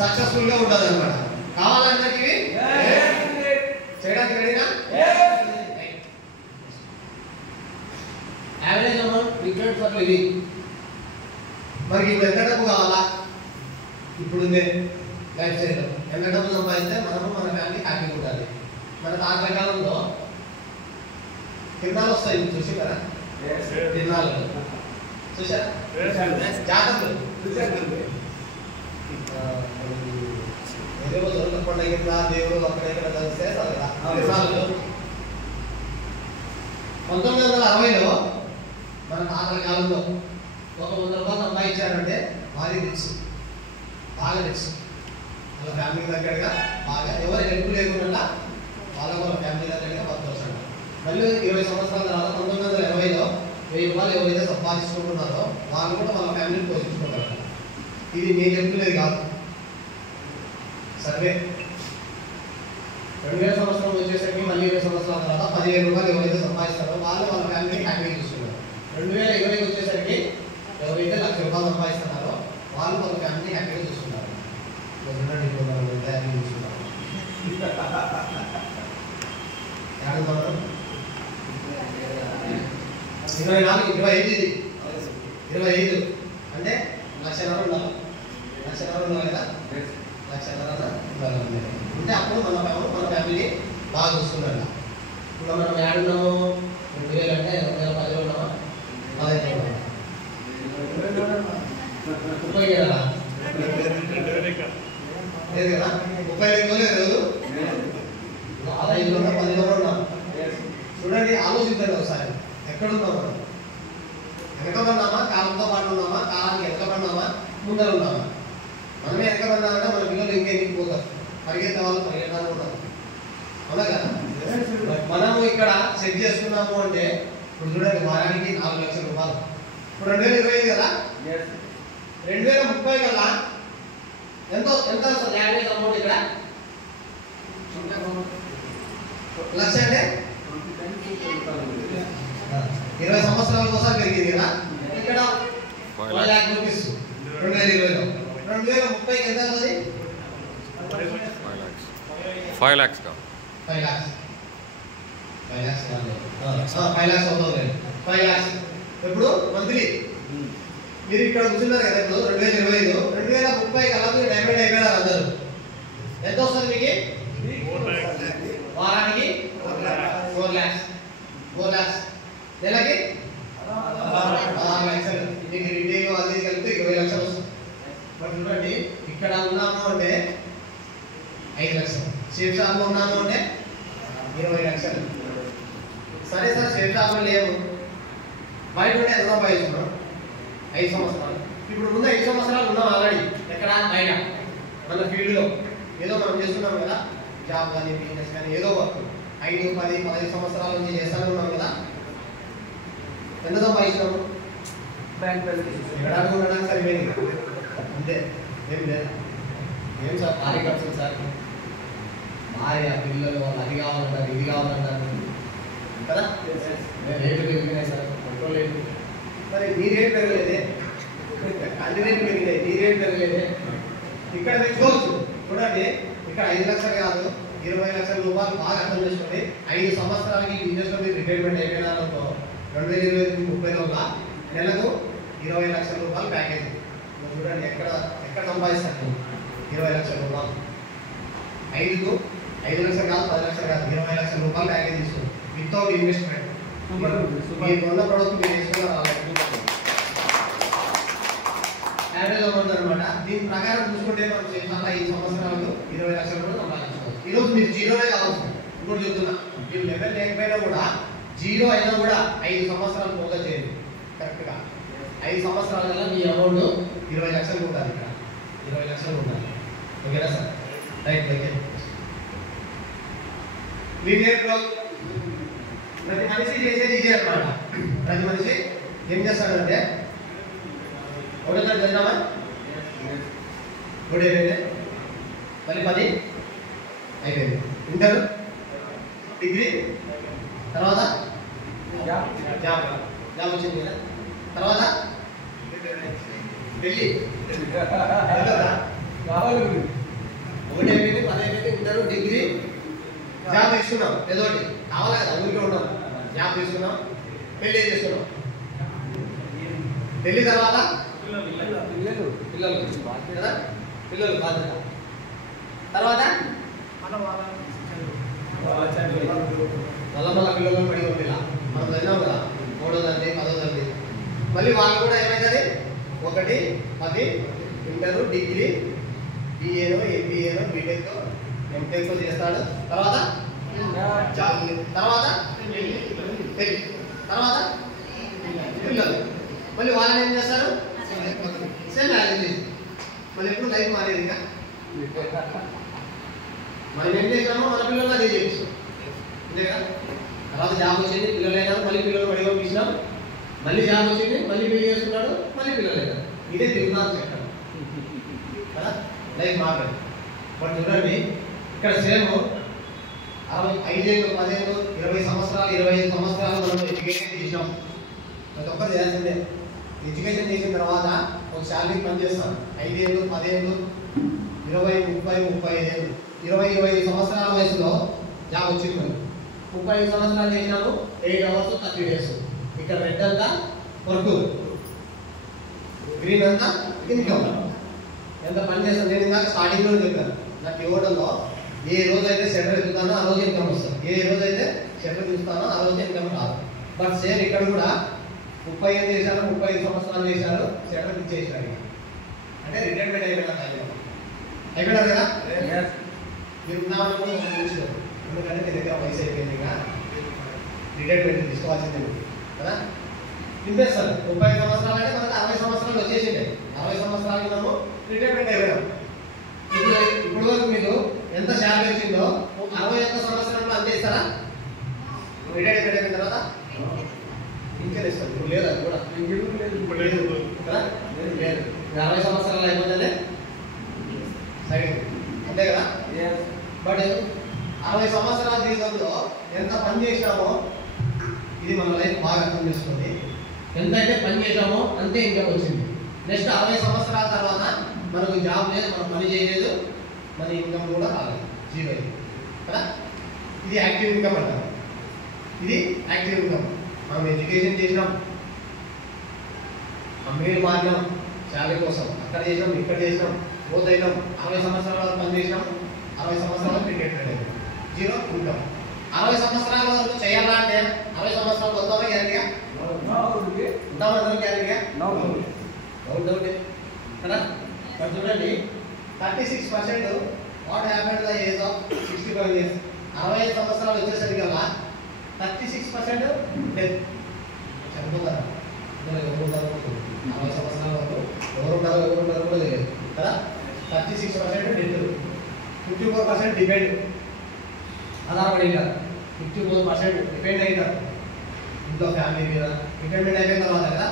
Successful గా ఉంటుంది అనమాట. కావాలంటే ఇవి చేయడానికి రెడీనా? Average amount different for living. మరి ఇప్పుడు ఎంత డబ్బు కావాలా? ఇప్పుడు లైఫ్ స్టైల్ ఎంత డబ్బు సంపాదిస్తే మనము మన ఫ్యామిలీ హ్యాపీగా ఉండాలి. మన తాత కాలంలో తిన్నాలు వస్తాయి చూసి కదా, తిన్నాలు చూసారా, జాతరలు ఏదో దొరకకుండా కింద దేవుడు అక్కడ ఇక్కడ కలిస్తే తిన్నాలు. 1960లో మన తాతల కాలంలో ఒక 100 రూపాయలు సంపాదించారంటే భారీ రిక్స్, బాగా రిక్స్. వాళ్ళ ఫ్యామిలీ దగ్గరగా బాగా ఎవరు హెల్ప్ లేకుండా వాళ్ళ ఫ్యామిలీ దగ్గరగా బతకొచ్చారు. మళ్ళీ 20 సంవత్సరాల తర్వాత 1980లో 1000 రూపాయలు ఎవరైతే సంపాదించుకుంటున్నారో వాళ్ళు కూడా వాళ్ళ ఫ్యామిలీని పోషించుకోగలరు. ఇది నేను చెప్తున్నది కాదు, సర్వే. 2000 సంవత్సరం వచ్చేసరికి మళ్ళీ 20 సంవత్సరాల తర్వాత 10,000 రూపాయలు ఎవరైతే సంపాదిస్తారో వాళ్ళు వాళ్ళ ఫ్యామిలీని హ్యాపీగా చూస్తున్నారు. 2020 వచ్చేసరికి ఎవరైతే 1,00,000 రూపాయలు సంపాదిస్తున్నారో వాళ్ళు వాళ్ళ ఫ్యామిలీని హ్యాపీగా చూస్తున్నారు. 25 అంటే 1,00,000 ఉండాలి, 1,00,000 ఉండాలి కదా, 1,00,000 ఉండాలి. అంటే అప్పుడు మన ఫ్యామిలీ బాగా చూస్తున్నారు. ఇప్పుడు మనం ఏడున్నాము 2000 అంటే 2010 ఉన్నామా, 15 ఉన్నామా, 30 కదా లేదు కదా, 35 లేదు, 5 ఉన్నా 10 ఉన్నాం. చూడండి, ఆలోచించండి ఒకసారి, ఎక్కడున్నాం మనం? వెనకబడినామా, కాలంతో పాటు ఉన్నామా, కాలానికి వెనకబడినామా, ముందర ఉన్నామా? మనమే వెనకబడినామంటే మన పిల్లలు ఇంకెందుకు పోతారు, పరిగెత్తే వాళ్ళు పరిగెత్తానే ఉంటారు, అవునా కదా? మనము ఇక్కడ సెట్ చేసుకున్నాము అంటే ఇప్పుడు చూడండి, వారానికి 4 లక్షల రూపాయలు. ఇప్పుడు 2025 కదా, 2030 కల్లా ఎంత వస్తుంది యావరేజ్ అమౌంట్? ఇక్కడ 1,00,000 అంటే 20 సంవత్సరాల కోసం పెరిగింది కదా. ఇక్కడ 1,00,000 రూపీస్ 2020లో. 2030కి ఎంత అవుతుంది? 5 lakhs. 5 lakhs. 5 lakhs అవుతుంది. 5 lakhs ఎప్పుడు మంత్లీ. మీరు ఇక్కడ కూర్చున్నారు కదా, ఇప్పుడు 2025, 2030 కల్లా మీరు డైమండ్ అయిపోయారు అందరూ. ఎంత వస్తుంది మీకు? వారానికి 4 lakhs. 4 lakhs. నెలకి 6 లక్షలు. మీకు రిటైల్ అది కలిపి 20 లక్షలు వస్తుంది. బట్ చూడండి, ఇక్కడ ఉన్నాము అంటే 5 లక్షలు, షేప్ షాప్లో ఉన్నాము అంటే 20 లక్షలు. సరే సార్, షేప్ షాప్లో లేవు, బయట ఉంటే ఎంత సంపాదించుకున్నాం? 5 సంవత్సరాలు. ఇప్పుడు ముందు 5 సంవత్సరాలు ఉన్నాం ఆల్రెడీ. ఎక్కడ? బయట మన ఫీల్డ్లో ఏదో మనం చేస్తున్నాం కదా, జాబ్ కానీ బిజినెస్ కానీ ఏదో వర్క్ 5, 10, 15 సంవత్సరాల నుంచి చేస్తూనే ఉన్నాం కదా. ఎంత సంపాదించినాము? ఎక్కడానికి ఉండడానికి సరిపోయింది అంతే, ఏం లేదు. ఏం సార్ భారీ ఖర్చు సార్, భార్య పిల్లలు వాళ్ళు అది కావాలంటారు ఇది కావాలంటారు కదా, రేట్లు పెరిగినాయి సార్, కంట్రోల్ లేదు. మరి నీ రేటు పెరగలేదే, అన్ని రేట్లు పెరిగినాయి, నీ రేటు పెరగలేదే. ఇక్కడ పెంచుకోవచ్చు. చూడండి, ఇక్కడ 5 లక్షలు కాదు 20 లక్షల రూపాయలు బాగా అర్థం చేసుకోండి. 5 సంవత్సరాలకి బిజినెస్లో మీరు రిటైర్మెంట్ అయిపోయినారనుకో, 2030లోగా నెలకు 20 లక్షల రూపాయలు ప్యాకేజ్. చూడండి, ఎక్కడ సంపాదిస్తారు? 20 లక్షల రూపాయలు. 5 లక్షలు కాదు, 10 లక్షలు కాదు, 20 లక్షల రూపాయలు ప్యాకేజ్ తీసుకోండి వితౌట్ ఇన్వెస్ట్మెంట్. మీరు కొన్న ప్రోడక్ట్ మీరు తీసుకున్న యావరేజ్ అమౌంట్ అనమాట. దీని ప్రకారం చూసుకుంటే మనం చేసిన 5 సంవత్సరాలు 20 లక్షలు కూడా సంపాదించుకోవచ్చు. ఈరోజు మీరు జీరోనే కావచ్చు. ఇప్పుడు చెప్తున్నా, మీరు లెవెల్ లేకపోయినా కూడా జీరో అయినా కూడా 5 సంవత్సరాలు పోగా చేయండి కరెక్ట్గా. 5 సంవత్సరాల కల్లా మీ అమౌంట్ 20 లక్షలు ఉండాలి. ఇక్కడ 20 లక్షలు ఉండాలి. ఓకేనా sir? Right. Okay. Linear growth ప్రతి మనిషి చేసేది ఇదే అనమాట. ప్రతి మనిషి ఏం చేస్తాడంటే, ఒకటోసారి చదివామా, ఒకటి అయిపోయింది, మళ్ళీ 10 అయిపోయింది. ఇంటర్, డిగ్రీ, తర్వాత జాబ్ వచ్చింది కదా, తర్వాత పెళ్ళి, ఒకటి అయిపోయింది, 10 అయిపోయింది, ఇంటర్, డిగ్రీ, జాబ్ తీసుకున్నాం. ఏదోటి కావాలి కదా, ఊరికే ఉన్నాం. జాబ్ తీసుకున్నాం, పెళ్లి చేసుకున్నాం. పెళ్లి తర్వాత పిల్లలు బాధ్యత. తర్వాత మళ్ళా పిల్లలను పడి పంపిల్ల. మనం చదివాం కదా, 3వ తరగతి 10వ తరగతి. మళ్ళీ వాళ్ళు కూడా ఏమవుతుంది, 1, 10, ఇంటర్, డిగ్రీ, బిఏనో, ఎంబీఏనో, బీటెక్, ఎంటెక్ చేస్తాడు. తర్వాత జాబ్, తర్వాత పెళ్లి, తర్వాత పిల్లలు. మళ్ళీ వాళ్ళని ఏం చేస్తారు, సేమ్ యాజ్. మళ్ళీ ఎప్పుడు లైఫ్ మారేది. ఇంకా మనం ఏం చేసినామో మన పిల్లలు అదే చేపిస్తాం, అంతే కదా. తర్వాత జాబ్ వచ్చింది, పిల్లలు అయినా, మళ్ళీ పిల్లలు పడి పంపించినాం. మళ్ళీ జాబ్ వచ్చింది, మళ్ళీ పెళ్లి చేసుకున్నాడు, మళ్ళీ పిల్లలు అయినా. ఇదే తిరుగుతాను చెప్తాను కదా, లైఫ్ మారలేదు. బట్ చూడండి ఇక్కడ సేమ్ 5 ఏళ్ళు, 10 ఏళ్ళు, 20 సంవత్సరాలు, 25 సంవత్సరాలు మనం ఎడ్యుకేషన్ చేసినాం. ప్రతి ఒక్కరు చేయాల్సిందే. ఎడ్యుకేషన్ చేసిన తర్వాత ఒక శాలరీ పనిచేస్తాం. 5 ఏళ్ళు, 10 ఏళ్ళు, 20, 30, 35 ఏళ్ళు, 20, 25 సంవత్సరాల వయసులో జాబ్ వచ్చింది. 35 సంవత్సరాలు చేసినాము, 8 hours 30 days. ఇక్కడ రెడ్ అంతా వర్క్, గ్రీన్ అంతా ఇన్కమ్. ఎంత పని చేస్తాను నేను ఇందాక స్టార్టింగ్లో చెప్పాను. నాకు ఇవ్వడంలో ఏ రోజైతే షట్టర్ ఎత్తుతానో ఆ రోజు ఇన్కమ్ వస్తుంది, ఏ రోజైతే షట్టర్ తీస్తానో ఆ రోజు ఇన్కమ్ రాదు. బట్ సేమ్ ఇక్కడ కూడా 35 చేశారు, 35 సంవత్సరాలు చేశారు, షట్టర్ ఇచ్చేసారు. అంటే రిటైర్మెంట్ అయిపోయినారు కదా. మీరు ఉన్నామని కూడా చూసారు, ఎందుకంటే మీ దగ్గర వయసు అయిపోయింది, ఇంకా రిటైర్మెంట్ తీసుకోవాల్సిందే కదా. ఇన్వెస్టర్ 30 సంవత్సరాలు అంటే మనకు 60 సంవత్సరాలు వచ్చేసిండే. 60 సంవత్సరాలకి మనము రిటైర్మెంట్ అయిపోయాం. ఇప్పుడు వరకు మీకు ఎంత శాలరీ వచ్చిందో 61 సంవత్సరంలో అంతే ఇస్తారా? రిటైర్మెంట్ అయిపోయిన తర్వాత ఇంకేం ఇస్తారు. ఇప్పుడు లేదు, అది కూడా లేదు కదా. లేదు, 60 సంవత్సరాలు అయిపోతుంది సరే, అంతే కదా. బట్ 60 సంవత్సరాల జీవితంలో ఎంత పని చేసినామో, ఇది మన లైఫ్ బాగా అర్థం చేసుకోండి. ఎంతైతే పని చేసామో అంతే ఇన్కమ్ వచ్చింది. నెక్స్ట్ 60 సంవత్సరాల తర్వాత మనకు జాబ్ లేదు, మనం పని చేయలేదు, మన ఇన్కమ్ కూడా రాలేదు, జీరో కదా. ఇది యాక్టివ్ ఇన్కమ్ అంటారు. ఇది యాక్టివ్ ఇన్కమ్. మనం ఎడ్యుకేషన్ చేసినాం, అమ్మేలు మారినాం శాలరీ కోసం, అక్కడ చేసినాం, ఇక్కడ చేసినాం, పోతే అయినాం. 60 సంవత్సరాల వరకు పని చేసినాం, 60 సంవత్సరాలు క్రికెట్ అయినాం, జీరో ఇన్కమ్. 60 సంవత్సరాల వరకు చేయాలంటే 60 సంవత్సరాలు వద్దామా గ్యారంటీగా? ఉంటామని గ్యారంటీగా? డౌట్ కదా. మరి చూడండి 36% what happened the age of 65 years. 65 సంవత్సరాలు వచ్చేసరికల్లా 36% డెత్, చనిపోతారా? ఎవరు ఉంటారు? 60 సంవత్సరాల వరకు ఎవరు ఉంటారు కూడా తెలియదు కదా. 36% డెత్, 54% డిపెండ్, ఆధారపడి ఉంటారు. 54% డిపెండ్ అయ్యారు ఇంట్లో ఫ్యామిలీ మీద. రిటైర్మెంట్ అయిపోయిన తర్వాత కదా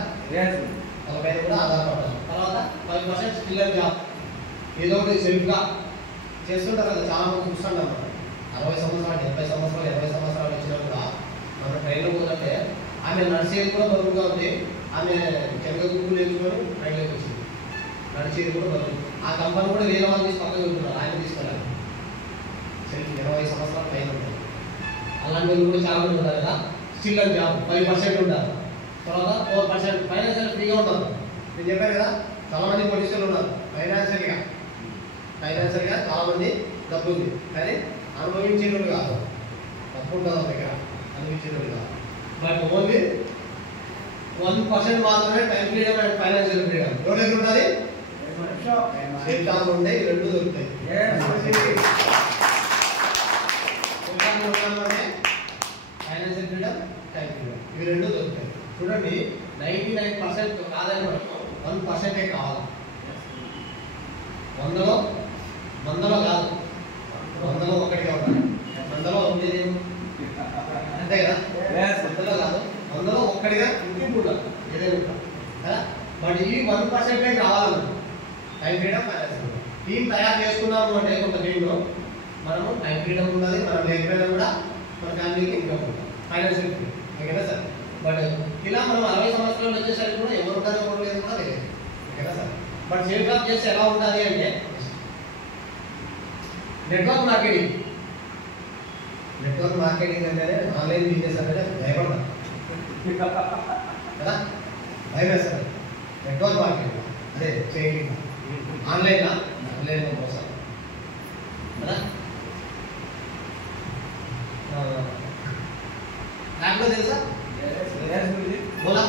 వాళ్ళ పైన కూడా ఆధారపడతారు. తర్వాత 5% స్టిల్ జాబ్, ఏదో ఒకటి సెల్ఫ్గా చేస్తుంటారు కదా. చాలా మంది చూస్తుంటాం మనం. 60 సంవత్సరాలు, 70 సంవత్సరాలు, 80 సంవత్సరాలు వచ్చినా కూడా మన ట్రైన్లో పోతుంటే ఆమె నడిచేది కూడా బరువుగా ఉంది. ఆమె చెనగ గుడ్లు తెచ్చుకొని ట్రైన్లోకి వచ్చింది, నడిచేది కూడా బరువు. ఆ కంపెనీ కూడా వేరే వాళ్ళు తీసి పక్కన పెడుతున్నారు, ఆయన తీసుకెళ్ళాలి. సెల్ఫ్ 20 సంవత్సరాలు పైన ఉంటారు. అలాంటి వాళ్ళు కూడా చాలా మంది ఉంటారు కదా. స్టిల్ జాబ్ 5% ఉంటారు. తర్వాత 4% ఫైనాన్షియల్ ఫ్రీగా ఉంటారు. నేను చెప్పాను కదా, చాలా మంది పొజిషన్లు ఉన్నారు. ఫైనాన్షియల్గా చాలా మంది డబ్బు ఉంది, కానీ అనుభవించేవాళ్ళు కాదు. డబ్బు ఉంటుంది వాళ్ళ దగ్గర, అనుభవించేవాళ్ళు కాదు. బట్ ఓన్లీ 1% మాత్రమే time freedom and financial freedom. ఎవరి దగ్గర ఉంటుంది? జీవితాలు ఉంటాయి, రెండు దొరుకుతాయి. ఫైనాన్షియల్ ఫ్రీడమ్, టైం ఫ్రీడమ్, ఇవి రెండు దొరుకుతాయి. చూడండి 99% కాదని మనకు 1% కావాలి. 100లో కాదు, 100లో 1గా ఉండాలి. 100లో ఉండేది అంతే కదా. 100లో కాదు, 100లో 1గా ఇంటికి ఉండాలి, ఏదైనా ఉంటాం కదా. బట్ ఈ 1% కావాలి. Time freedom, finance freedom. Team తయారు చేసుకున్నాము అంటే కొంత టీంలో మనము టైం ఫ్రీడమ్ ఉన్నది, మనం లేకపోయినా కూడా మన ఫ్యామిలీకి ఇన్కమ్ ఉంటుంది, ఫైనాన్షియల్ ఫ్రీడమ్, ఓకేనా సార్. బట్ ఇలా మనం 60 సంవత్సరాలు వచ్చేసరికి కూడా ఎవరు ఉంటారో ఎవరు లేదు కూడా లేదు, ఓకేనా సార్. బట్ సేవ్ జాబ్ చేస్తే ఎలా ఉంటుంది అంటే నెట్వర్క్ మార్కెటింగ్. నెట్వర్క్ మార్కెటింగ్ అంటేనే ఆన్లైన్ బిజినెస్ అంటేనే భయపడతారు కదా, భయం వేస్తారు. నెట్వర్క్ మార్కెటింగ్ అదే ట్రేడింగ్, ఆన్లైన్లో మోసం కదా. ర్యాపిడో తెలుసా? ఓలా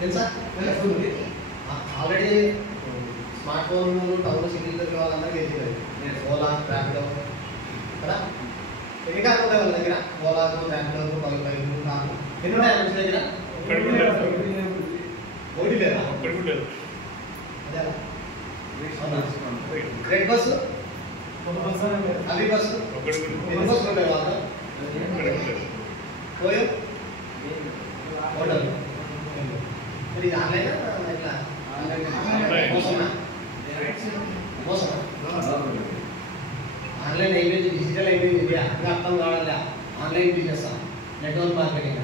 తెలుసా? ఆల్రెడీ స్మార్ట్ ఫోన్ టౌన్ సిటీలో వాళ్ళందరికీ తెలిసింది. ఓలా, ర్యాపిడో కదా. ఎన్ని కార్లు ఉంటాయి వాళ్ళ దగ్గర? ఓలాకు, ర్యాపిడోకు, బైకు, కార్లు ఎన్ని ఉన్నాయి మంచి దగ్గర? ఒకటి లేదా? రెడ్ బస్సు, అవి బస్సు, ఎన్ని బస్సులు ఉంటాయి వాళ్ళ? పోయో హోటల్. ఇది ఆన్లైన్ ఇట్లా మోసమా? మోసమా? ఆన్లైన్ అయిపోయింది, డిజిటల్ అయిపోయింది. ఇది ఇంకా అర్థం కావాలా? ఆన్లైన్ బిజినెస్, నెట్వర్క్ మార్కెటింగ్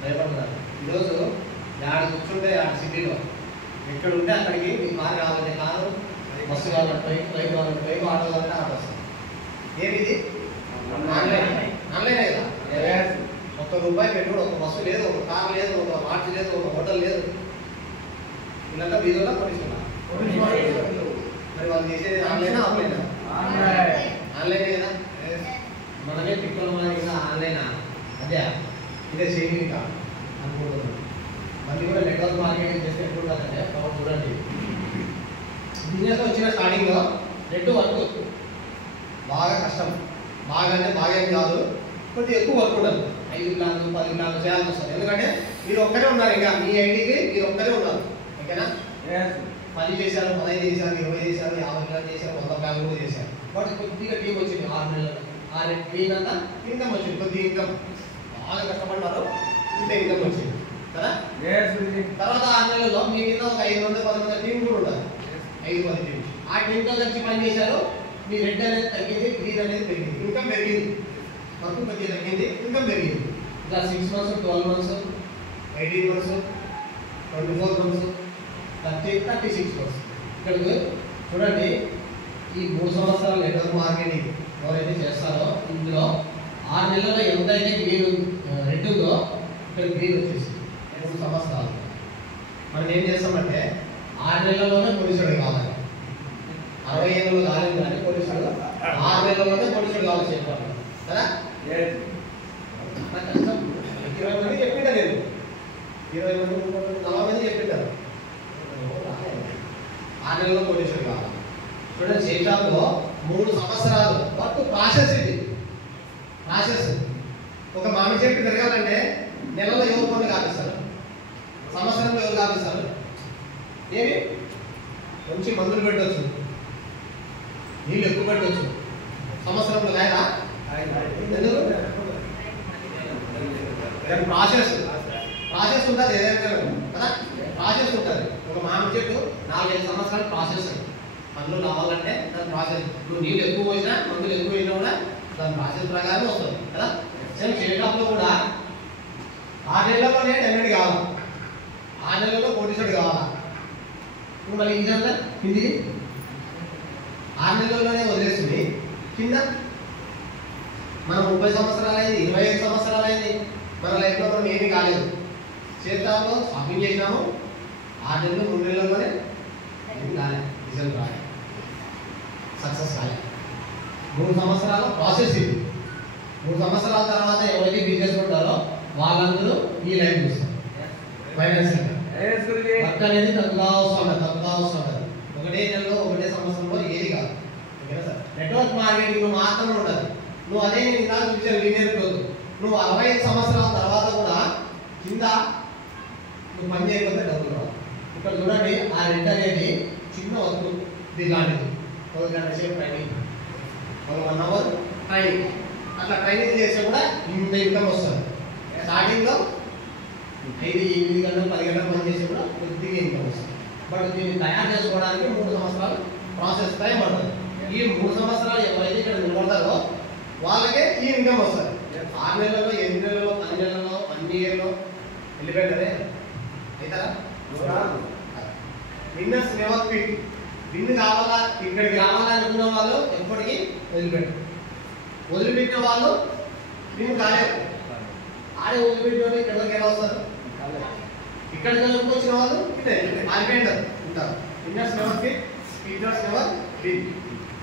భయపడుతున్నారు. ఈరోజు ఆడ కూర్చుంటే ఆడ సిటీలో ఎక్కడ ఉంటే అక్కడికి మీ కారు కావాలంటే కారు, బస్సు కావాలంటే బైక్ కావాలంటే బైక్, ఆటో కావాలంటే ఆటో వస్తుంది. ఏమిది? ఆన్లైన్. ఆన్లైనే కదా. ₹1 పెట్టుడు, ఒక బస్సు లేదు, ఒక కారు లేదు, ఒక మార్చి లేదు, ఒక హోటల్ లేదు. వీళ్ళంతా బీజోలా కొనిస్తున్నారు. మరి వాళ్ళు చేసేది ఆన్లైనా ఆఫ్లైనా? ఆన్లైనే కదా. మనమే పిక్కల కదా ఆన్లైనా? అదే ఇదే సేవింగ్ అనుకుంటున్నాం. మళ్ళీ కూడా నెట్వర్క్ మార్కెటింగ్ చేస్తే ఎప్పుడు కాదంటే కాబట్టి చూడండి, బిజినెస్ వచ్చిన స్టార్టింగ్లో నెట్ వర్క్ బాగా కష్టం. బాగా అంటే బాగా ఏం కాదు, కొద్దిగా ఎక్కువ వర్క్ ఉండదు. 5 ప్లాన్లు 10 ప్లాన్లు చేయాల్సి వస్తుంది. ఎందుకంటే మీరు ఒక్కరే ఉన్నారు, ఇంకా మీ ఐడికి మీరు ఒక్కరే ఉన్నారు. ఓకేనా? 10 చేశారు, 15 చేశారు, 20 చేశారు, 50 ప్లాన్లు చేశారు, 100 ప్లాన్లు కూడా చేశారు. బట్ కొద్దిగా టీం వచ్చింది 6 నెలలు. ఆ టీం అంతా ఇన్కమ్ వచ్చింది, కొద్దిగా ఇన్కమ్. బాగా కష్టపడ్డారు, ఇంత ఇన్కమ్ వచ్చింది కదా. తర్వాత 6 నెలల్లో మీ మీద ఒక 5 మంది 10 మంది టీం కూడా ఉంటారు. 5-10 టీం. ఆ టీంతో కలిసి పని చేశారు. మీ రెడ్ అనేది తగ్గింది, గ్రీన్ అనేది పెరిగింది, ఇన్కమ్ పెరిగింది. వర్క్ కొద్దిగా తగ్గింది, ఇన్కమ్ పెరిగింది. ఇలా 6 months, 12 months, 18 months, 24 months, 36 months. ఇక్కడికి చూడండి, ఈ 3 సంవత్సరాలు నెట్వర్క్ మార్కెటింగ్ ఎవరైతే చేస్తారో ఇందులో 6 నెలల్లో ఎంతైతే గ్రీన్ రెడ్ ఉందో ఇక్కడ గ్రీన్ వచ్చేసి 3 సంవత్సరాలు. మనం ఏం చేస్తామంటే 6 నెలల్లోనే పోలీసుడు కావాలి. 60 ఏళ్ళలో కాలేదు కానీ పోలీసుడు 6 నెలల్లోనే పోలీసుడు కావాలి చెప్పాలి కదా. కష్టం. 20 మంది చెప్పింటారు, నేను 20 మంది 40 మంది చెప్పింటారు. 6 నెలల్లో పోలీసుడు కావాలి. చూడండి, చేషాప్లో 3 సంవత్సరాలు వర్క్ ప్రాసెస్. ఇది ప్రాసెస్. ఒక మామిడి చెట్టు పెరగాలంటే నెలలో ఎవరు పనులు కాపిస్తారు? సంవత్సరంలో ఎవరు కాపిస్తారు? ఏమి మంచి మందులు పెట్టవచ్చు, నీళ్ళు ఎక్కువ పెట్టవచ్చు. సంవత్సరంలో కాయరా? ఎందుకు? ప్రాసెస్ ఉంటుంది ఏదైనా కదా. ప్రాసెస్ ఉంటుంది. ఒక మామిడి చెట్టు 4-5 సంవత్సరాలు ప్రాసెస్. పండ్లు రావాలంటే దాని ప్రాసెస్. నువ్వు నీళ్ళు ఎక్కువ పోసినా, మందులు ఎక్కువ పోయినా కూడా దాని ప్రాసెస్ ప్రకారం వస్తుంది కదా. సేమ్ చేషాప్లో కూడా 6 నెలల్లోనే టెనెంట్ కావాలి, 6 నెలల్లో కోటీశ్వరుడు కావాలా. ఇప్పుడు మళ్ళీ ఇదంతా కింది 6 నెలల్లోనే వదిలేస్తుంది. కింద మనం 30 సంవత్సరాలు అయింది, 25 సంవత్సరాలు అయింది, మన లైఫ్లో మనం ఏమీ కాలేదు. చేతాలో షాపింగ్ చేసినాము, 6 నెలలు 3 నెలల్లోనే ఏమీ కాలేదు, రిజల్ట్ రాలేదు, సక్సెస్ రాలేదు. 3 సంవత్సరాల ప్రాసెస్ ఇది. 3 సంవత్సరాల తర్వాత ఎవరైతే బిజినెస్ ఉంటారో వాళ్ళందరూ ఈ లైఫ్ చూస్తారు. ఫైనాన్షియల్ వర్క్ అనేది తక్కువ వస్తుంది. ఒకటే నెలలో ఒకటే సంవత్సరంలో ఏది కాదు. ఓకేనా సార్? నెట్వర్క్ మార్కెటింగ్ మాత్రమే ఉండదు. నువ్వు అదే నేను ఇంకా చూపించాను లీనియర్ గ్రోత్. నువ్వు 65 సంవత్సరాల తర్వాత కూడా కింద నువ్వు పని చేయకపోతే డబ్బులు రావు. ఇక్కడ చూడండి, ఆ రెంట్ అనేది చిన్న వర్క్ ఇలాంటిది. 1 గంట సేపు ట్రైనింగ్, 1 అవర్ ట్రైనింగ్. అట్లా ట్రైనింగ్ చేస్తే కూడా ఇంత ఇన్కమ్ వస్తుంది. స్టార్టింగ్లో 5-8 గంటలు 10 గంటలు పని చేస్తే కూడా కొద్దిగా ఇన్కమ్ వస్తుంది. బట్ దీన్ని తయారు చేసుకోవడానికి 3 సంవత్సరాలు ప్రాసెస్ టైం పడుతుంది. ఈ 3 సంవత్సరాలు ఎవరైతే ఇక్కడ నిలబడతారో వాళ్ళకే ఈ ఇన్కమ్ వస్తుంది. 6 నెలల్లో, 8 నెలల్లో, 10 నెలల్లో, 1 ఇయర్లో వెళ్ళిపోయిందనే అవుతారా? Winners never quit. విన్ కావాలా ఇక్కడికి రావాలా అనుకున్న వాళ్ళు ఎప్పటికీ వదిలిపెట్టిన వాళ్ళు విన్ కాలేదు. ఆడే వదిలిపెట్టిన వాళ్ళు ఇక్కడ వరకు ఎలా వస్తారు? ఇక్కడికి వచ్చిన వాళ్ళు మారిపోయింటారు ఉంటారు. Winners never win, winners never win.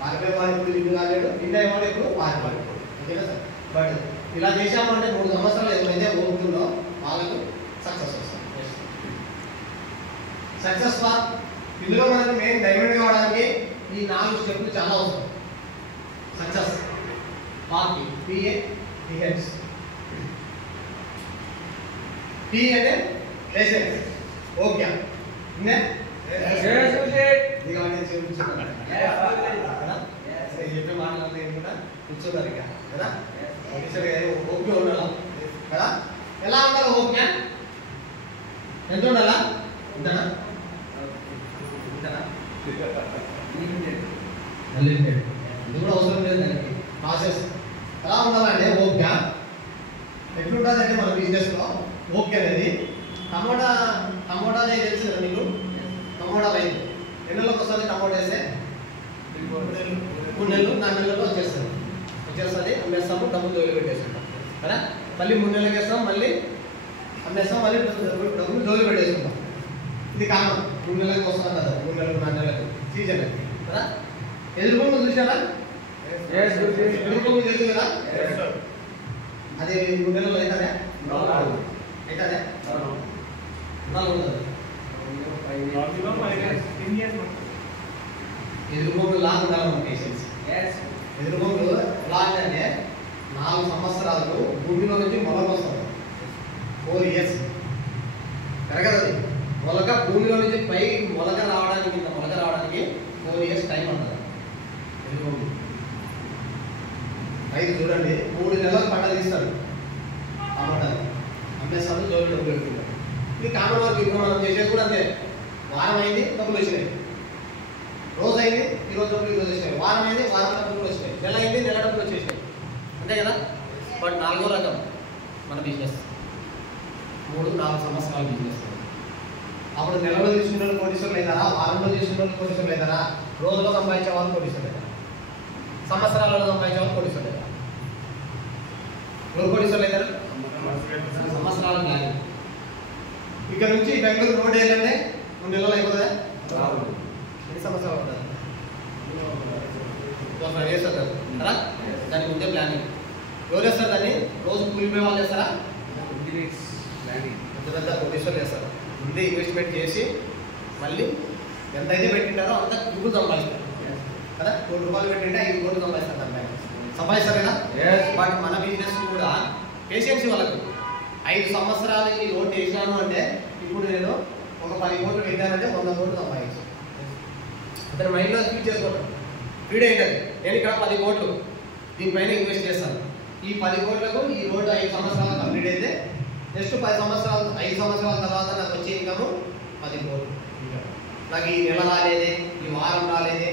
మారిపోయే వాడు ఎప్పుడు విన్ కాలేడు, విన్ అయ్యే వాడు ఎప్పుడు మారిపోయాడు. ఓకేనా సార్? బట్ ఇలా చేసామంటే 3 సంవత్సరాలు ఎవరైతే ఓపుతుందో వాళ్ళకు సక్సెస్ వస్తుంది. సక్సెస్ ఇందులో మనకు మెయిన్ డైమండ్ కావడానికి ఈ 4 స్టెప్లు చాలా అవసరం. Success party PA TH. T అంటే పేషెన్స్. ఓకే ఇన్నే చెప్పే మాటలు ఏంటంటే కూర్చోన్నారు ఇక కదా. ఓకే ఉండాలా కదా. ఎలా ఉండాలి ఓకే? ఎంత ఉండాలా? ఇంతనా ఇది కూడా అవసరం లేదు దానికి. ప్రాసెస్ ఎలా ఉండాలంటే ఓకే ఎట్లుంటుందంటే మన బిజినెస్లో ఓకే అనేది టమోటా అనేది తెలుసు కదా మీకు. టమోటా రైతు ఎన్నెళ్ళకి వస్తుంది? టమోటా వేస్తే 3 నెలలు 4 నెలల్లో వచ్చేస్తుంది. అమ్మేస్తాము, డబ్బులు జోలి పెట్టేసుకుంటాం కదా. మళ్ళీ 3 నెలలకి వేస్తాం, మళ్ళీ అమ్మేస్తాం, మళ్ళీ డబ్బులు జోలి పెట్టేసుకుంటాం. ఇది కామన్. 3 నెలలకు వస్తాం కదా, 3 నెలలకు 4 నెలలకు సీజన్ కదా. ఎదురుకొమ్ము చూసారా? ఎదురుకొమ్ము తెలుసు కదా. అది 3 నెలలు అవుతుందా? అవుతుందా? ఎదురుకొమ్ములు లాగా ఉండాలి మన పేషెన్స్. ఎదురుకొమ్ములు ఎలా అంటే 4 సంవత్సరాలు భూమిలో నుంచి మొలక వస్తుంది. 4 years పెరగదు. మొలక భూమిలో నుంచి పై మొలక రావడానికి 4 years టైం ఉంటుంది. ఎదురుకొమ్ములు రైతు చూడండి 3 నెలలకు పంట తీస్తాడు. టమాటాలు అమ్మేస్తాడు, జోలు డబ్బులు పెట్టుకుంటాడు. ఇది కామన్ వర్క్. ఇప్పుడు మనం చేసేది కూడా అంతే. వారం అయింది, డబ్బులు వచ్చినాయి. రోజు అయింది, ఈరోజు డబ్బులు ఈరోజు వచ్చినాయి. వారం అయింది, వారం డబ్బులు వచ్చినాయి. నెల అయింది, నెల డబ్బులు వచ్చేసినాయి. అంతే కదా. బట్ 4వ రకం మన బిజినెస్ 3-4 సంవత్సరాల బిజినెస్. అప్పుడు నెలలో తీసుకున్న వాళ్ళు కోటీశ్వరులు అవుతారా? వారంలో తీసుకున్న వాళ్ళు కోటీశ్వరులు అవుతారా? రోజులో సంపాదించే వాళ్ళు కోటీశ్వరులు అవుతారా? సంవత్సరాలలో సంపాదించే వాళ్ళు కోటీశ్వరులు అవుతారా? ఎవరు కోటీశ్వరులు అవుతారు? సంవత్సరాల ప్లాన్. ఇక్కడ నుంచి బెంగళూరు రోడ్ వేయాలంటే 3 నెలలు అయిపోతుందా? ఎన్ని సంవత్సరాలు ఉంటుంది? 5 years అవుతుంది కదా. దానికి ముందే ప్లానింగ్. ఎవరు వేస్తారు దాన్ని? రోజు కూలిపోయే వాళ్ళు వేస్తారా? పెద్ద కోటీశ్వరులు వేస్తారు. ముందే ఇన్వెస్ట్మెంట్ చేసి మళ్ళీ ఎంతైతే పెట్టింటారో అంత డబ్బులు సంపాదిస్తారు కదా. 1 కోటి రూపాయలు పెట్టింటే 5 కోట్లు సంపాదిస్తారు. దానిపైన సంపాదిస్తారు కదా. బట్ మన బిజినెస్ కూడా పేషెన్స్ వాళ్ళకు 5 సంవత్సరాలు ఈ లోన్ వేసినాను అంటే ఇప్పుడు నేను ఒక 10 కోట్లు పెట్టానంటే 100 కోట్లు సంపాదించాను. అతని మైండ్లో ఫీడ్ చేసుకోవడం ఫీడ్ అయ్యింది. నేను ఇక్కడ 10 కోట్లు దీనిపైన ఇన్వెస్ట్ చేస్తాను. ఈ 10 కోట్లకు ఈ రోడ్డు 5 సంవత్సరాలు కంప్లీట్ అయితే నెక్స్ట్ 5 సంవత్సరాల తర్వాత నాకు వచ్చే ఇన్కమ్ 10 కోట్లు. నాకు ఈ నెల రాలేదే, ఈ వారం రాలేదే,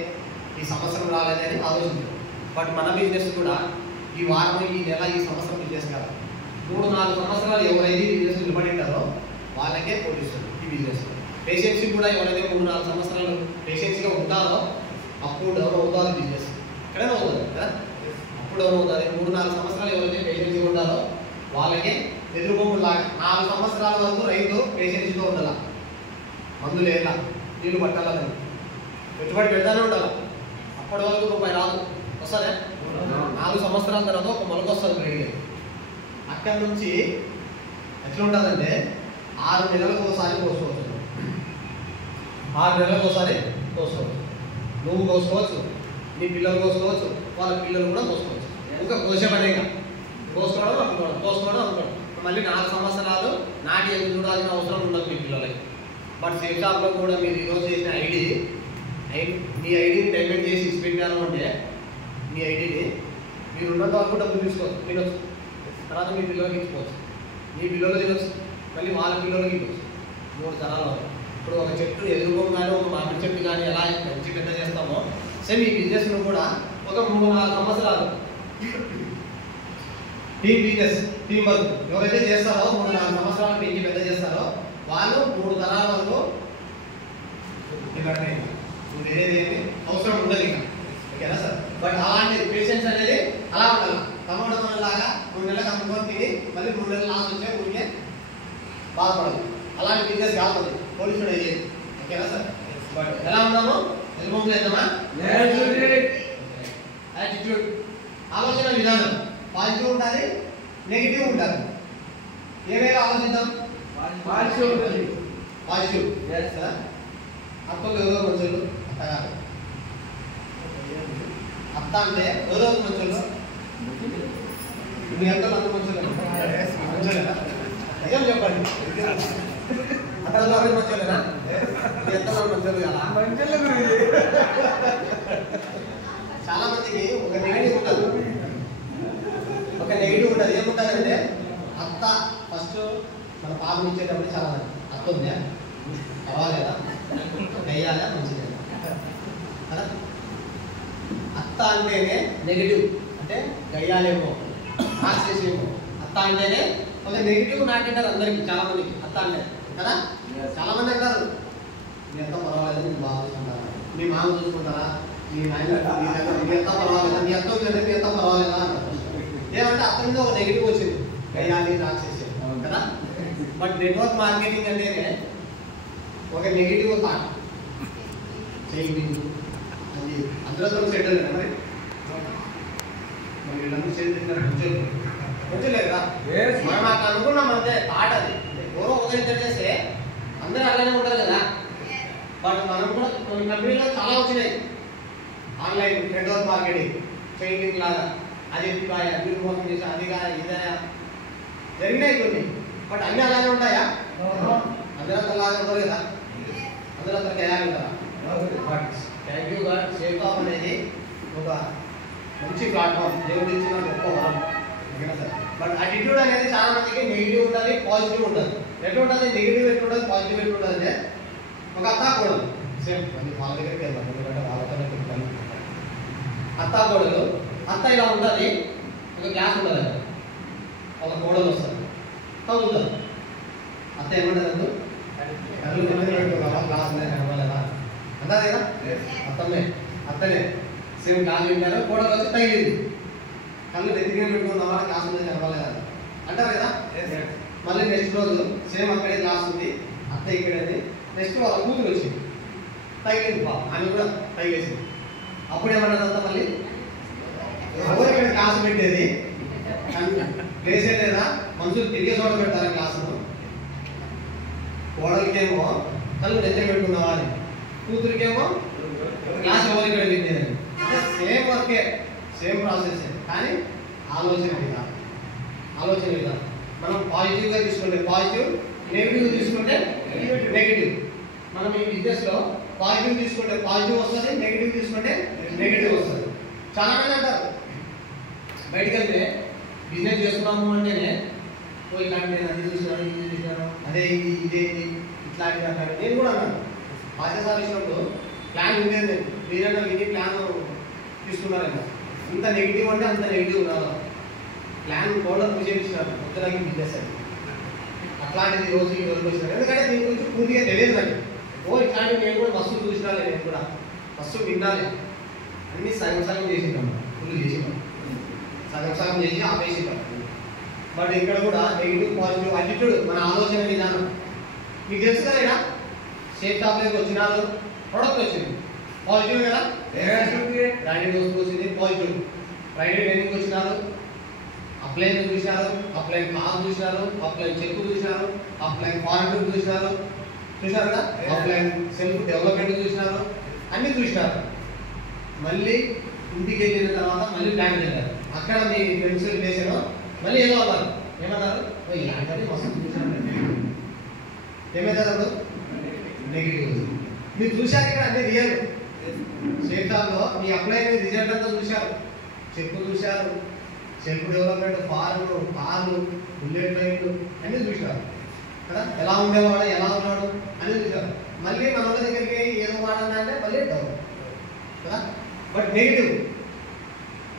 ఈ సంవత్సరం రాలేదే అని ఆలోచించాను. బట్ మన బిజినెస్ కూడా ఈ వారం, ఈ నెల, ఈ సంవత్సరం బిజినెస్ కాదు. 3-4 సంవత్సరాలు ఎవరైతే బిజినెస్ నిలబడింటారో వాళ్ళకే పోటీస్తుంది ఈ బిజినెస్. పేషెన్సీ కూడా ఎవరైతే 3-4 సంవత్సరాలు పేషెన్సీగా ఉంటారో అప్పుడు డౌన్ అవుతారు బిజినెస్. ఎక్కడైనా అవుతుంది కదా. అప్పుడు డౌన్ అవుతుంది. 3-4 సంవత్సరాలు ఎవరైతే పేషెన్సీగా ఉంటారో వాళ్ళకే ఎదురుకొమ్ములాగా 4 సంవత్సరాల వరకు రైతు పేషెన్సీతో ఉండాల. మందులు వేయాల, నీళ్ళు పట్టాలని, పెట్టుబడి పెడతానే ఉండాలి. అప్పటి వరకు రూపాయి రాదు. వస్తుందా? 4 సంవత్సరాల తర్వాత ఒక మొలక వస్తుంది రెడీగా. అక్కడి నుంచి ఎట్లా ఉంటుందంటే 6 నెలలకు ఒకసారి కోసుకోవచ్చు. 6 నెలలకు ఒకసారి కోసుకోవచ్చు. నువ్వు కోసుకోవచ్చు, నీ పిల్లలు కోసుకోవచ్చు, వాళ్ళ పిల్లలు కూడా కోసుకోవచ్చు. ఇంకా కోసే పనేగా కోసుకోవడం అనుకోవడం. మళ్ళీ 4 సంవత్సరాలు నాటి ఎదురు చూడాల్సిన అవసరం ఉండదు మీ పిల్లలకి. బట్ సేమ్ షాప్లో కూడా మీరు ఈరోజు చేసిన మీ ఐడిని డైమెంట్ చేసి ఇచ్చిపెట్టాను అంటే మీ ఐడిని మీరు ఉన్నంత వరకు డబ్బులు తీసుకోవచ్చు, తినొచ్చు. తర్వాత మీ పిల్లలకి ఇచ్చుకోవచ్చు, మీ పిల్లలు తినొచ్చు, మళ్ళీ వాళ్ళ పిల్లలకి ఇవ్వచ్చు. 3 తరాలు. ఇప్పుడు ఒక చెట్టు ఎదురుకోగానే ఒక మామిడి చెట్టు కానీ ఎలా మంచి పెద్ద చేస్తామో సేమ్ ఈ బిజినెస్ను కూడా ఒక 3-4 సంవత్సరాలు టీమ్ బిజినెస్, టీమ్ వర్క్ ఎవరైతే చేస్తారో 3-4 సంవత్సరాలు పెంచి పెద్ద చేస్తారో వాళ్ళు 3 తరాల వరకు నువ్వు వేరేది ఏమి అవసరం ఉండదు ఇంకా, ఓకేనా సార్? బట్ అలాంటి పేషెన్స్ అనేది అలా ఉండాలి. టమాటో లాగా 3 నెలలకు అమ్ముకొని తిని మళ్ళీ 3 నెలలు లాస్ వచ్చే ఊరికే బాధపడదు. అలాంటి బిజినెస్ కాదు పోలీసుడు అయ్యేది, ఓకేనా సార్? బట్ ఎలా ఉన్నాము? ఎల్బోమ్ చేద్దామా? యాటిట్యూడ్, ఆలోచన విధానం పాజిటివ్ ఉండాలి, నెగిటివ్ ఉండాలి. ఏవేలా ఆలోచిద్దాం? పాజిటివ్. అత్తలు ఎవరో మంచోళ్ళు, అత్త కాదు. అత్త అంటే ఎవరో మంచోళ్ళు, మీ అంతా అంత మంచోళ్ళు మంచోళ్ళేనా? నిజం చెప్పండి. అక్కడ మంచోళ్ళేనా? మీ ఎంత మంచోళ్ళు కదా? చాలా మందికి ఒక నెగిటివ్ ఉంటుంది, ఒక నెగిటివ్ ఉంటుంది. ఏముంటుందంటే అత్త ఫస్ట్ మన పాపం ఇచ్చేటప్పుడు చాలా అత్త ఉందా, పర్వాలేదా, వెయ్యాలా, మంచిగా కదా. అత్త అంటేనే నెగిటివ్, అంటే గయ్యాలేమో, రాసేసేమో. అత్త అంటేనే ఒక నెగిటివ్ నాటింటారు అందరికి, చాలా మందికి అత్త అంటే కదా. చాలా మంది అంటారు మీ ఎంత పర్వాలేదు, మీరు బాగా చూసుకుంటారా, మీ మామ చూసుకుంటారా, మీ నాయన మీ ఎంత పర్వాలేదా, మీ అత్త ఉందంటే మీ ఎంత పర్వాలేదా అంటారు. ఏమంటే అత్త మీద ఒక నెగిటివ్ వచ్చింది, గయ్యాలి, రాసేసేమో కదా. బట్ నెట్వర్క్ మార్కెటింగ్ అంటేనే ఒక నెగిటివ్ థాట్ చేయింగ్, అది అందరూ సెటిల్ మరి వీళ్ళందరూ సెటిల్ కొంచెం లేదా మనం అట్లా అనుకున్నాం అంతే. థాట్ అది ఎవరో ఒకరిద్దరు చేస్తే అందరూ అలానే ఉంటారు కదా. బట్ మనం కూడా కొన్ని కంపెనీలో చాలా వచ్చినాయి ఆన్లైన్ నెట్వర్క్ మార్కెటింగ్, పెయింటింగ్ లాగా, అది ఎత్తిపాయ, వీడు మోసం చేసా, అదిగా ఇదయా జరిగినాయి కొన్ని. బట్ అన్నీ అలానే ఉంటాయా? అందరూ అలాగే ఉంటారు కదా, అందరూ అంతా తయారు ఉంటారా? But thank you God, safe of అనేది ఒక మంచి ప్లాట్ఫామ్, దేవుడు ఇచ్చిన గొప్ప వరం, ఓకేనా సార్? బట్ అటిట్యూడ్ అనేది చాలా మందికి నెగిటివ్ ఉండాలి, పాజిటివ్ ఉండాలి. ఎట్లా ఉంటుంది? నెగిటివ్ ఎట్లా ఉంటుంది, పాజిటివ్ ఎట్లా ఉంటుంది అంటే ఒక అత్తా కూడా సేమ్ వాళ్ళ దగ్గరికి వెళ్దాం, ఎందుకంటే వాళ్ళతో పని. అత్తా కోడలు, అత్త ఇలా ఉంటుంది, ఒక గ్లాస్ ఉంటుంది, ఒక కోడలు వస్తుంది, తగ్గుతుంది. అత్త ఏమంటుంది? గ్లాస్ కనపడలేదా అంతా కదా. అత్తనే సేమ్ గ్లాస్ పెట్టారు, కోడలు వచ్చి తగిలింది, కళ్ళు నెత్తిగా పెట్టుకున్నావా, గ్లాస్ ఉంది కనపడలేదా అంటారు కదా. మళ్ళీ నెక్స్ట్ రోజు సేమ్ అక్కడే గ్లాస్ ఉంది, అత్త ఇక్కడేది. నెక్స్ట్ వాళ్ళ కూతురు వచ్చింది, తగిలింది, ఆమె కూడా తగిలేసింది. అప్పుడు ఏమన్నది అంతా మళ్ళీ ఎవరు ఇక్కడ గ్లాస్ పెట్టేది ప్లేసే లేదా, మనుషులు తిరిగే చోట పెడతారు గ్లాసును. కోడలికేమో కళ్ళు నెత్తిగా పెట్టుకున్నావా అని, కూతురికేమో గ్లాస్ ఎవరు ఇక్కడ పెట్టేదని. అంటే సేమ్ వర్కే, సేమ్ ప్రాసెస్, కానీ ఆలోచన విధానం మనం పాజిటివ్గా తీసుకుంటే పాజిటివ్, నెగిటివ్ తీసుకుంటే నెగిటివ్. మనం ఈ బిజినెస్లో పాజిటివ్ తీసుకుంటే పాజిటివ్ వస్తుంది, నెగిటివ్ తీసుకుంటే నెగిటివ్ వస్తుంది. చాలా మంది అంటారు బయటకు వెళ్తే బిజినెస్ చేస్తున్నాము అంటేనే ఇట్లాంటి నేను అది చూసినాను, ఇది చూసినాను, అదే ఇదేంటి ఇట్లాంటివి అంటారు. నేను కూడా అన్నాను పాఠశాల విషయంలో ప్లాన్ ఉండేది, మీరైనా విని ప్లాన్ తీసుకున్నారన్నా. ఇంత నెగిటివ్ అంటే అంత నెగిటివ్ ఉండాలి. ప్లాన్ కూడా చేయించినారు ఉత్తరాకి బిజినెస్ అని, అట్లాంటిది రోజు ఈ రోజు వచ్చినారు. ఎందుకంటే దీని గురించి పూర్తిగా తెలియదు నాకు. ఇట్లాంటివి నేను కూడా మస్తు చూసినాలే, నేను కూడా మస్తు విన్నాలే. అన్ని సగం చేసినాం, ఫుల్ చేసినాం, సగం చేసి ఆపేసినాం. బట్ ఇక్కడ కూడా నెగిటివ్ పాజిటివ్ అటిట్యూడ్, మన ఆలోచన విధానం. మీకు తెలుసు కదా, ఇక్కడ షేప్ షాప్లోకి వచ్చినారు, ప్రొడక్ట్ వచ్చింది, పాజిటివ్ కదా. బ్రాండెడ్ వస్తువు వచ్చింది, పాజిటివ్. ప్రైవేట్ ట్రైనింగ్ వచ్చినారు, అప్లైన్ చూసినారు, అప్లైన్ కార్ చూసినారు, అప్లైన్ చెక్ చూసినారు, అప్లైన్ ఫారెన్ చూసినారు కదా, అప్లైన్ సెల్ఫ్ డెవలప్మెంట్ చూసినారు, అన్ని చూసినారు. మళ్ళీ ఇంటికి వెళ్ళిన తర్వాత మళ్ళీ ప్లాన్ చేశారు. అక్కడ మీ ఫ్రెండ్స్ రిలేషన్ మళ్ళీ ఏదో అన్నారు, ఏమన్నారు? ఇలాంటి మస్తు చూసినారు. ఏమవుతారు? నెగిటివ్. మీరు చూశారు ఇక్కడ అన్ని రియల్. షేప్లో మీ అప్లైన్ రిజల్ట్ అంతా చూశారు, చెక్ చూశారు, సెల్ఫ్ డెవలప్మెంట్, ఫార్మ్, కార్లు, బుల్లెట్ బైక్లు అన్నీ చూశారు కదా. ఎలా ఉండేవాడు, ఎలా ఉన్నాడు అని చూశారు. మళ్ళీ మన వాళ్ళ దగ్గరికి ఏదో వాడన్నా అంటే మళ్ళీ డౌన్ కదా. But negative,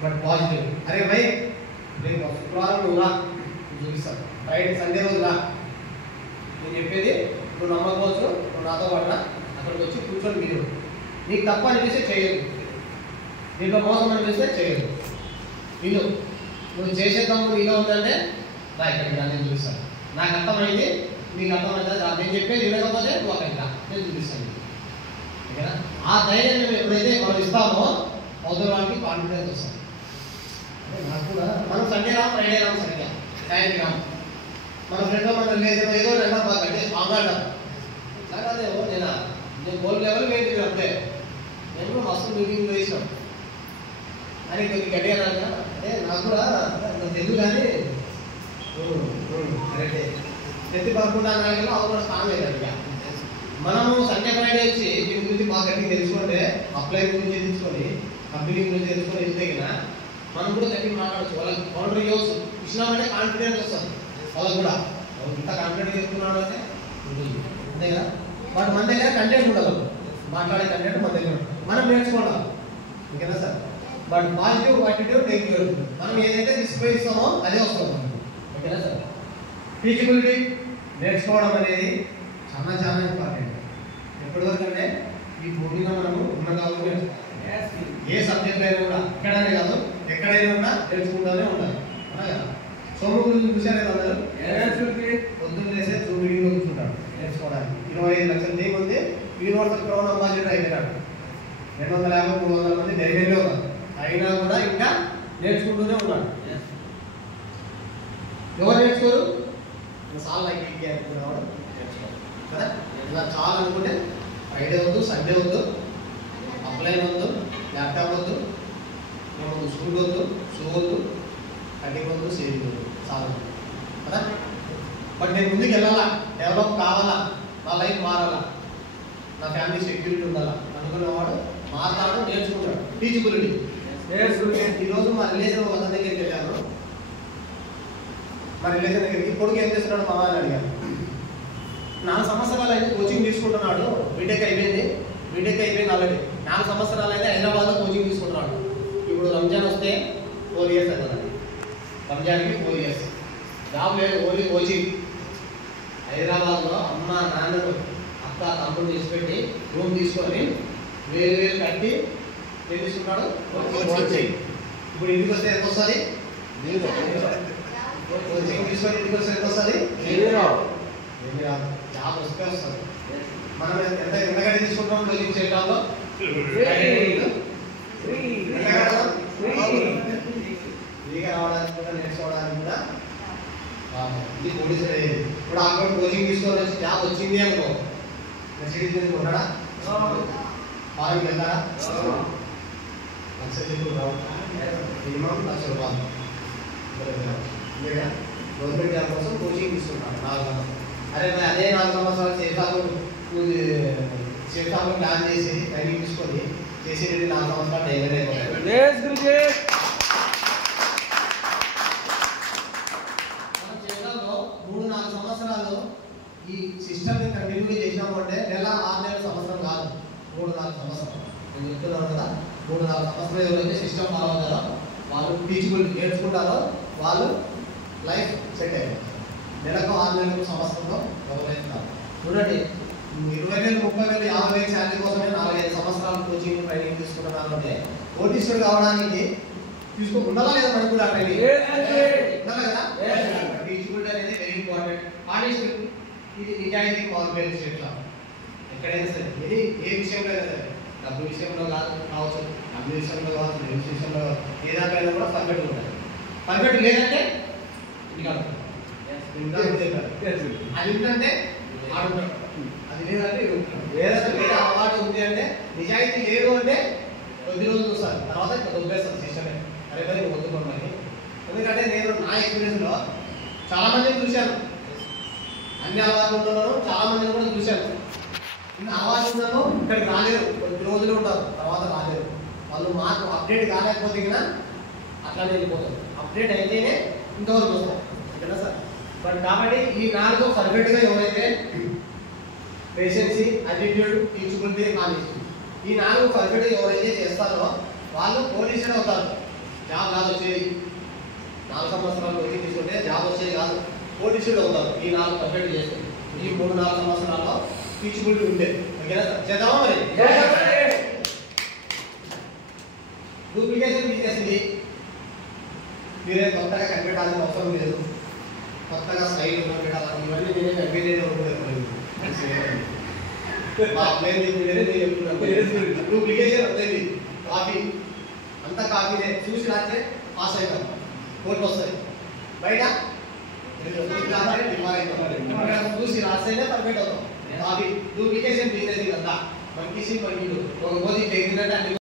but positive. అరే భయ్ రేపు శుక్రవారం నువ్వు రా, చూపిస్తాను. ఫ్రైడే సండే రోజు రా, నేను చెప్పేది నువ్వు నమ్మకపోవచ్చు, నువ్వు నాతో పాటు రా, అక్కడికి వచ్చి కూర్చొని మీరు నీకు తప్పు అనిపిస్తే చేయదు, నీకు మోసం అనిపిస్తే చేయదు. ఇల్లు నువ్వు చేసే తమ్ముడు ఇలా ఉందంటే నా ఇక్కడికి నేను చూపిస్తాను, నాకు అర్థమైంది నీకు అర్థమైంది, నేను చెప్పేది వినకపోతే నువ్వు అక్కడికి నేను చూపిస్తాను. ఓకేనా? ఆ ధైర్యం మేము ఎప్పుడైతే మనం ఇస్తామో అవతల వాళ్ళకి కాన్ఫిడెన్స్ వస్తుంది. నాకు కూడా మనం సండే రాము, ఫ్రైడే రాము, సరిగ్గా టైంకి రాము. మన ఫ్రెండ్ మన రిలేషన్ ఏదో రెండో బాగా అంటే స్ట్రాంగ్ అంటారు. అదేమో నేను గోల్ లెవెల్ ఏంటి అంటే నేను కూడా మస్తు మీటింగ్ వేసినాం అని కొద్ది గట్టిగా రాక అంటే నాకు కూడా తెలుగు కానీ కరెక్టే ప్రతి పదకొండు అన్నాళ్ళు అవి కూడా స్ట్రాంగ్ అయ్యారు. మనము సండే ఫ్రైడే వచ్చి దీని గురించి బాగా గట్టిగా తెలుసుకుంటే అప్లై గురించి తెలుసుకొని కంపెనీ గురించి తెలుసుకొని వెళ్తే కదా మనం కూడా గట్టిగా మాట్లాడచ్చు. వాళ్ళకి కౌంటర్ ఇవ్వచ్చు, ఇచ్చినామంటే కాన్ఫిడెన్స్ వస్తుంది వాళ్ళకి కూడా. ఇంత కాన్ఫిడెంట్ చెప్తున్నాడు అంటే అంతే కదా. బట్ మన దగ్గర కంటెంట్ ఉండదు, మాట్లాడే కంటెంట్ మన దగ్గర మనం నేర్చుకోవాలి. ఓకేనా sir? But positive attitude negative మనం ఏదైతే డిస్ప్లే ఇస్తామో అదే వస్తుంది మనకు. ఓకేనా సార్? టీచబిలిటీ నేర్చుకోవడం అనేది చాలా చాలా ఇంపార్టెంట్. ఎప్పటివరకు అంటే ఈ భూమిలో మనము ఉన్నదాలు ఏ సబ్జెక్ట్ అయినా కూడా ఎక్కడైనా కాదు ఎక్కడైనా కూడా నేర్చుకుంటూనే ఉండాలి. అవునా కదా? సోము గురించి చూసారే అందరూ పొద్దున్న చేసే జూమ్ మీటింగ్లో కూర్చుంటాడు నేర్చుకోవడానికి. 25 లక్షల మంది యూనివర్సల్ క్రౌన్ అంబాసిడర్ అయిపోయినాడు. 250, 300 మంది ధైర్యంలో ఉన్నారు, అయినా కూడా ఇంకా నేర్చుకుంటూనే ఉన్నాడు. ఎవరు నేర్చుకోరు? చాలా రావడం నేర్చుకోవాలి కదా. ఇలా చాలా అనుకుంటే ఫ్రైడే వద్దు, సండే వద్దు, అప్లైన్ వద్దు, ల్యాప్టాప్ వద్దు, మేము స్కూల్ వద్దు, షూ వద్దు, కటింగ్ వద్దు, సేవింగ్ వద్దు, చాలా కదా. బట్ నేను ముందుకు వెళ్ళాలా, డెవలప్ కావాలా, నా లైఫ్ మారాలా, నా ఫ్యామిలీ సెక్యూరిటీ ఉండాలా అనుకునేవాడు మాట్లాడు, నేర్చుకుంటాడు. టీచబిలిటీ ఈరోజు మా రిలేషన్ ఒక దగ్గరికి వెళ్ళాను. మా రిలేషన్ దగ్గరికి కొడుకు ఏం చేస్తున్నాడు మా అని అడిగాను. 4 సంవత్సరాలు అయితే కోచింగ్ తీసుకుంటున్నాడు, బీటెక్ అయిపోయింది ఆల్రెడీ. 4 సంవత్సరాలు అయితే హైదరాబాద్లో కోచింగ్ తీసుకుంటున్నాడు. ఇప్పుడు రంజాన్ వస్తే 4 years అవుతుంది, రంజాన్కి 4 years. జాబ్ లేదు, ఓన్లీ కోచింగ్. హైదరాబాద్లో అమ్మ నాన్నను అక్క తమ్ముడు తీసుపెట్టి రూమ్ తీసుకొని వేలు కట్టి ఏం తీసుకున్నాడు కోచింగ్. ఇప్పుడు ఇంటికి వస్తే ఎంత వస్తుంది? కోచింగ్ తీసుకొని ఇంటికి వస్తే ఎంత వస్తుంది? జాబ్ వస్తే వస్తుంది. మనం ఎంత గంట తీసుకుంటాం కోచింగ్ చేయడంలో? ఫ్రీగా రావడానికి కూడా నేర్చుకోవడానికి కూడా ఇది పోలీసు అయ్యేది. ఇప్పుడు అక్కడ కోచింగ్ తీసుకొని వచ్చి జాబ్ వచ్చింది అనుకో, సిటీ ఉంటాడా? ఫారెన్కి వెళ్తారా? మినిమం ₹1,00,000 గవర్నమెంట్ జాబ్ కోసం కోచింగ్ తీసుకుంటాను 4 సంవత్సరాలు. అరే మరి అదే 4 సంవత్సరాలు సేఫాలు ప్లాన్ చేసి ట్రైనింగ్ తీసుకొని చేసేది 4 సంవత్సరాలు డైలర్ అయిపోతాయి. మనం చేసాలో 3-4 సంవత్సరాలు ఈ సిస్టమ్ని కంటిన్యూగా చేసినాము అంటే నెల 6 నెలల సంవత్సరం కాదు, 3-4 సంవత్సరాలు. నేను చెప్తున్నాను కదా, 3-4 సంవత్సరాలు ఎవరైతే సిస్టమ్ ఫాలో అవుతారో వాళ్ళు టీచబుల్ నేర్చుకుంటారో వాళ్ళు లైఫ్ సెట్ అయిపోతుంది. నెలకు 6 నెలలకు సంవత్సరంలో ఎవరైతున్నారు చూడండి. 20,000, 30,000, 50,000 శాలరీ కోసమే 4-5 సంవత్సరాలు కోచింగ్ ట్రైనింగ్ తీసుకుంటున్నారు అంటే కోటీశ్వరుడు కావడానికి ఉండాలా లేదా? మనకు కూడా ట్రైనింగ్ ఉండాలి కదా. టీచబుల్ అనేది వెరీ ఇంపార్టెంట్. ఆనెస్ట్, ఇది నిజాయితీ మార్గం చేస్తాం ఎక్కడైనా సరే, ఇది ఏ విషయంలో అయినా సరే, డబ్బు విషయంలో కావచ్చు, డబ్బు విషయంలో కావచ్చు, హెల్త్ విషయంలో ఏ దానిపైన కూడా పర్ఫెక్ట్ ఉంటుంది. పర్ఫెక్ట్ లేదంటే అది ఉందంటే ఆడుంటాడు, అది లేదంటే వేరే అలవాటు ఉంది అంటే, నిజాయితీ లేదు అంటే కొద్ది రోజులు చూస్తారు, తర్వాత దొబ్బేస్తారు సిస్టమే. అరే పని వద్దుకోండి. ఎందుకంటే నేను నా ఎక్స్పీరియన్స్లో చాలా మందిని చూశాను, అన్ని అలవాట్లు ఉన్నాను, చాలా మందిని కూడా చూశాను. అలవాటు ఉన్నాను, ఇక్కడికి రాలేరు, కొద్ది రోజులు ఉంటారు, తర్వాత రాలేరు. వాళ్ళు మాకు అప్డేట్ కాలేకపోతే కదా అట్లానే వెళ్ళిపోతారు. అప్డేట్ అయితేనే ఇంతవరకు వస్తాం. ఓకేనా సార్? బట్ కాబట్టి ఈ 4 పర్ఫెక్ట్గా ఎవరైతే పేషెన్సీ, యాటిట్యూడ్, టీచబిలిటీ, నాలెడ్జ్, ఈ 4 పర్ఫెక్ట్గా ఎవరైతే చేస్తారో వాళ్ళు పోలీసులు అవుతారు. జాబ్ కాదు వచ్చేది. 4 సంవత్సరాలు కోచింగ్ తీసుకుంటే జాబ్ వచ్చేది కాదు, పోలీసులు అవుతారు. ఈ 4 పర్ఫెక్ట్ చేస్తే ఈ 3-4 సంవత్సరాల్లో టీచబిలిటీ ఉంటే. ఓకేనా సార్? చేద్దామా మరి? డూప్లికేషన్ బిజినెస్ ఇది. మీరే కొత్తగా కనిపెట్టాల్సిన అవసరం లేదు, కొత్తగా స్లైడ్ కనిపెట్టాలని ఇవన్నీ నేనే కనిపెట్టేది డూప్లికేషన్ వస్తుంది. కాపీ అంతా కాపీనే, చూసి రాస్తే పాస్ అవుతాం, కోర్టు వస్తుంది. బయట చూసి రాస్తేనే పర్ఫెక్ట్ అవుతాం. కాపీ డూప్లికేషన్ బిజినెస్ ఇదంతా మనకి ఒక మోదీ